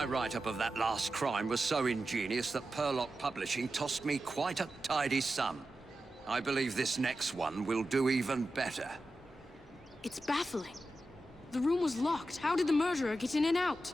My write-up of that last crime was so ingenious that Purlock Publishing tossed me quite a tidy sum. I believe this next one will do even better. It's baffling. The room was locked. How did the murderer get in and out?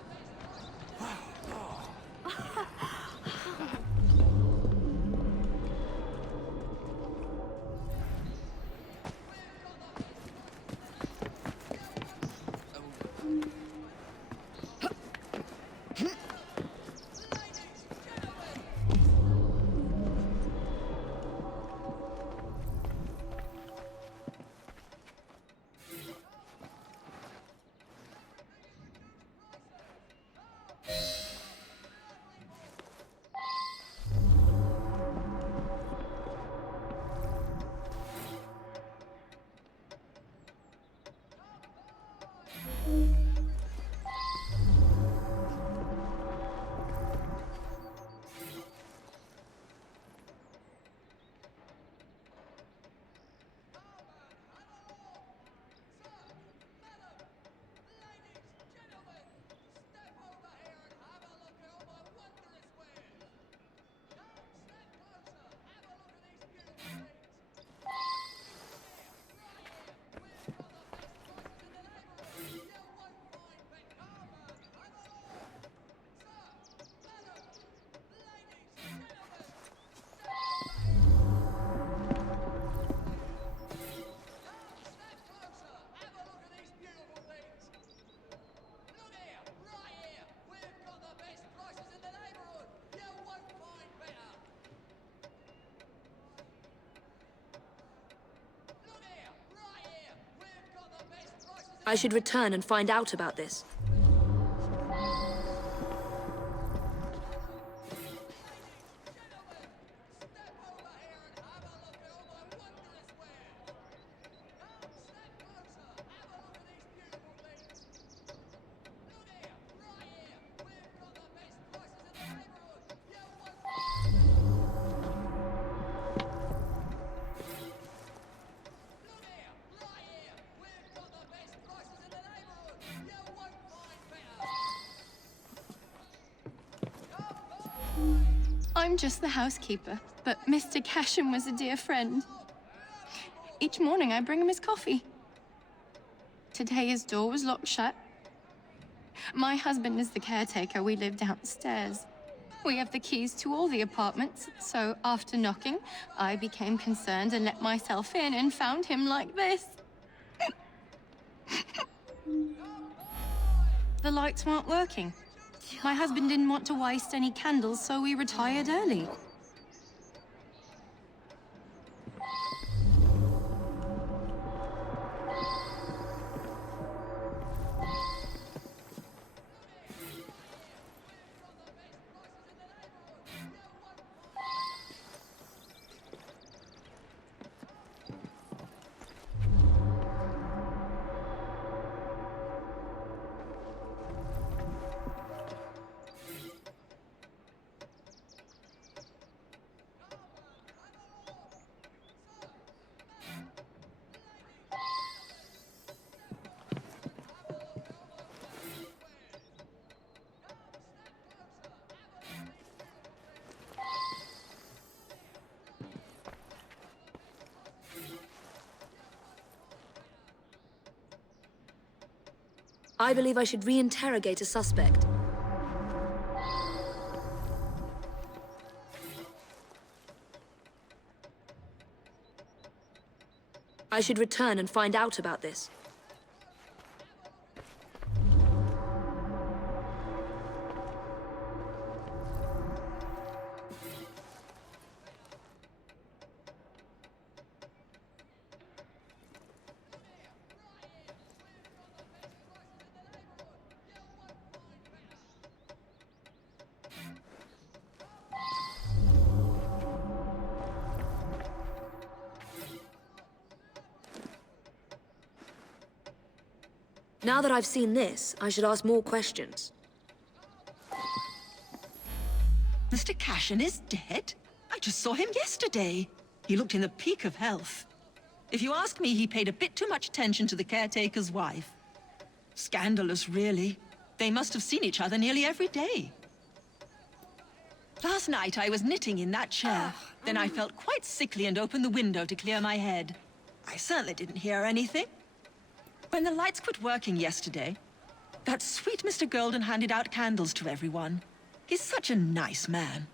I should return and find out about this. I'm just the housekeeper, but Mr. Cashan was a dear friend. Each morning I bring him his coffee. Today his door was locked shut. My husband is the caretaker. We live downstairs. We have the keys to all the apartments, so after knocking, I became concerned and let myself in and found him like this. The lights weren't working. My husband didn't want to waste any candles, so we retired early. I believe I should re-interrogate a suspect. I should return and find out about this. Now that I've seen this, I should ask more questions. Mr. Cashan is dead? I just saw him yesterday. He looked in the peak of health. If you ask me, he paid a bit too much attention to the caretaker's wife. Scandalous, really. They must have seen each other nearly every day. Last night I was knitting in that chair. Then I felt quite sickly and opened the window to clear my head. I certainly didn't hear anything. When the lights quit working yesterday, that sweet Mr. Golden handed out candles to everyone. He's such a nice man.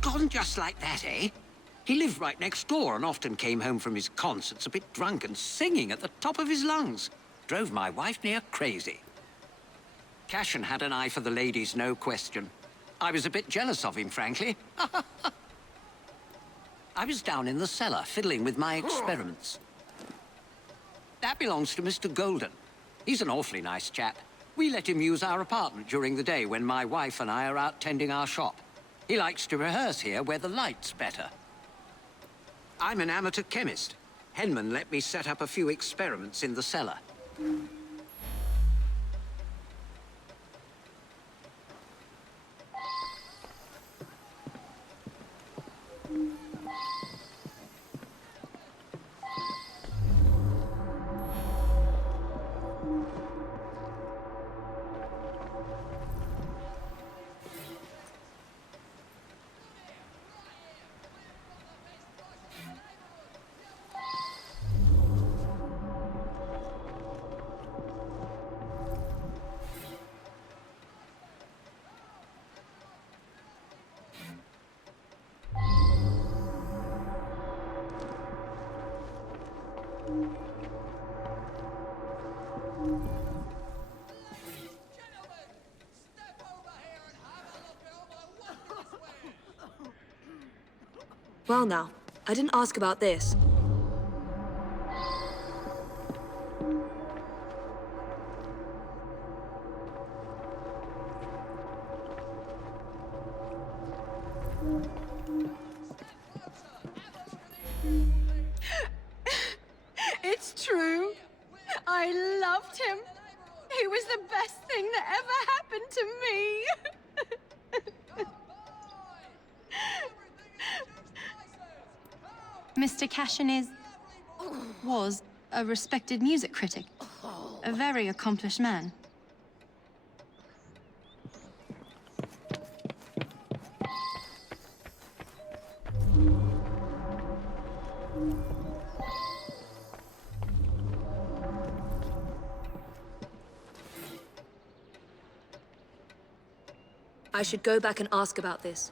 Gone just like that, eh? He lived right next door and often came home from his concerts a bit drunk and singing at the top of his lungs. Drove my wife near crazy. Cashan had an eye for the ladies, no question. I was a bit jealous of him, frankly. I was down in the cellar, fiddling with my experiments. That belongs to Mr. Golden. He's an awfully nice chap. We let him use our apartment during the day when my wife and I are out tending our shop. He likes to rehearse here where the light's better. I'm an amateur chemist. Henman let me set up a few experiments in the cellar. Well now, I didn't ask about this. It's true. I loved him. He was the best thing that ever happened to me. Mr. Cashan was a respected music critic. A very accomplished man. I should go back and ask about this.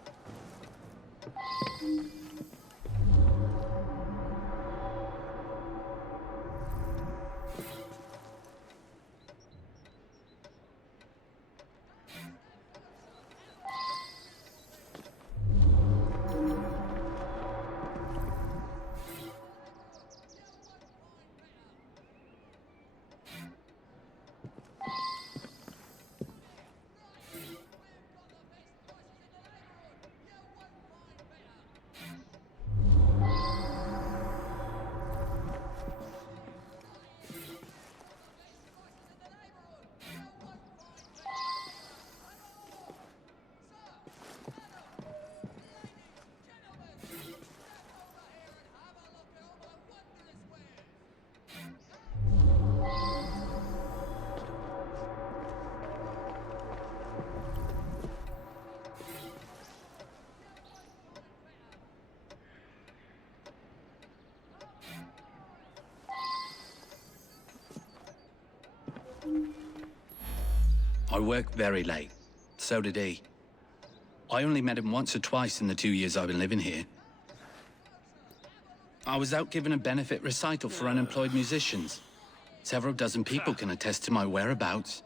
I work very late. So did he. I only met him once or twice in the 2 years I've been living here. I was out giving a benefit recital for unemployed musicians. Several dozen people can attest to my whereabouts.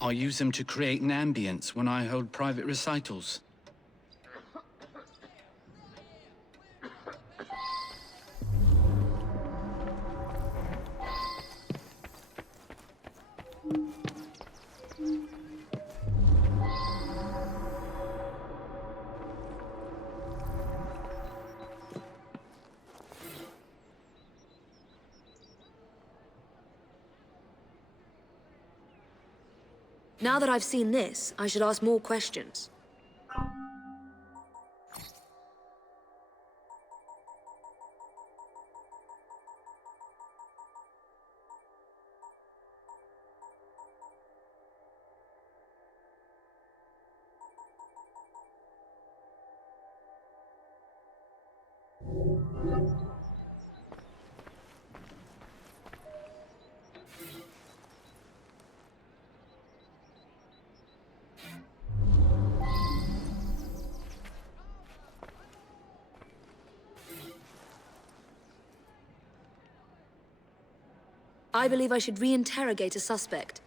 I use them to create an ambience when I hold private recitals. Now that I've seen this, I should ask more questions. I believe I should re-interrogate a suspect.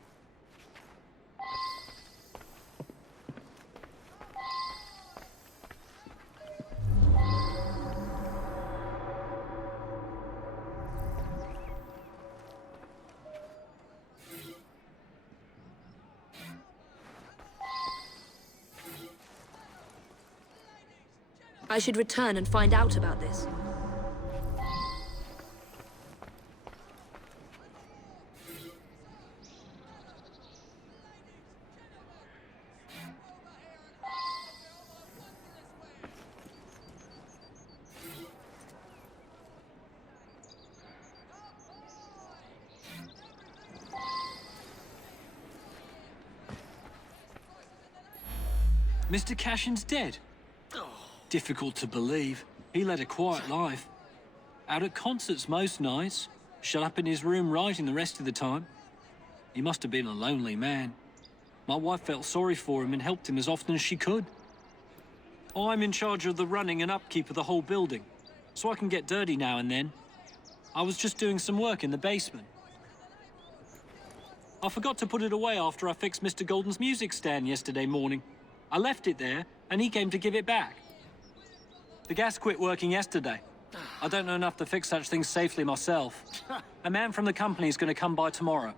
I should return and find out about this. Mr. Cashan's dead. Difficult to believe. He led a quiet life. Out at concerts most nights. Shut up in his room writing the rest of the time. He must have been a lonely man. My wife felt sorry for him and helped him as often as she could. I'm in charge of the running and upkeep of the whole building, so I can get dirty now and then. I was just doing some work in the basement. I forgot to put it away after I fixed Mr. Golden's music stand yesterday morning. I left it there, and he came to give it back. The gas quit working yesterday. I don't know enough to fix such things safely myself. A man from the company is going to come by tomorrow.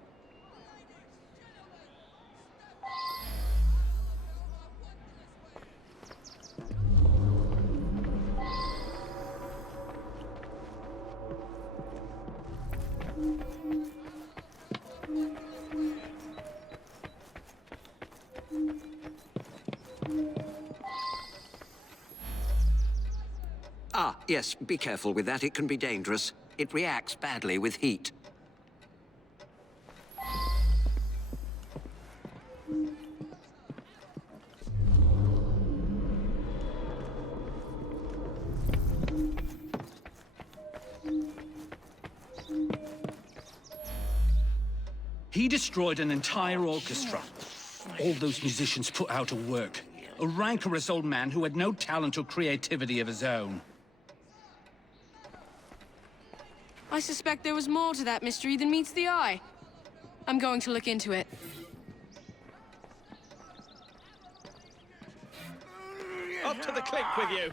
Ah, yes, be careful with that. It can be dangerous. It reacts badly with heat. He destroyed an entire orchestra. All those musicians put out of work. A rancorous old man who had no talent or creativity of his own. I suspect there was more to that mystery than meets the eye. I'm going to look into it. Up to the clink with you!